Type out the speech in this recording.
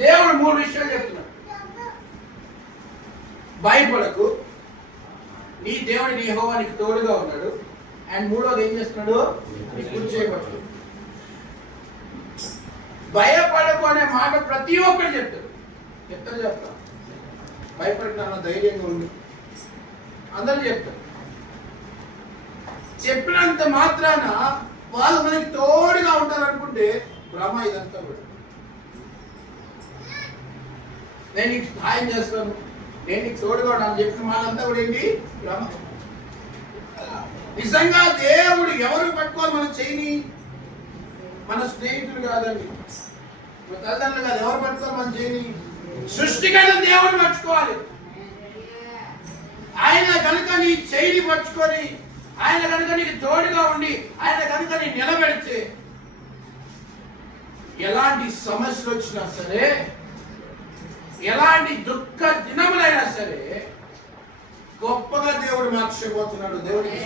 దేవుడు 3 విషయాలు చెప్తున్నాడు. భయపడకు, నీ దేవుడు యెహోవా నీకు తోడుగా ఉన్నాడు. అండ్ 3వది ఏం చేస్తున్నాడు? నీ కుడి చేయి పట్టుకో. భయపడకు అనే మాట ప్రతి ఒక్కరు చెప్తారు. చెప్తా భయపడకుండా ధైర్యంగా ఉండు అందరూ చెప్తారు. చెప్పినంత మాత్రాన వాళ్ళు మనకి తోడుగా ఉంటారు అనుకుంటే భ్రమ ఇదంతా కూడా. నేను నీకు సహాయం చేస్తాను, నేను నీకు తోడుగా ఉంటాను చెప్పిన వాళ్ళంతా కూడా ఏంటి? భ్రమ. నిజంగా దేవుడు ఎవరు పట్టుకోవాలి మన చేయని? మన స్నేహితులు కాదండి, మన తల్లిదండ్రులు కాదు. ఎవరు పట్టుకోవాలి మన చేయని? సృష్టికర్త దేవుడు పట్టుకోవాలి. ఆయన కనుక నీ చేయిని పట్టుకొని, ఆయన కనుక నీకు తోడుగా ఉండి, ఆయన కనుక నీ నిలబెడితే ఎలాంటి సమస్యలు వచ్చినా సరే, ఎలాంటి దుఃఖ దినములైనా సరే గొప్పగా దేవుడు మార్చబోతున్నాడు. దేవుడికి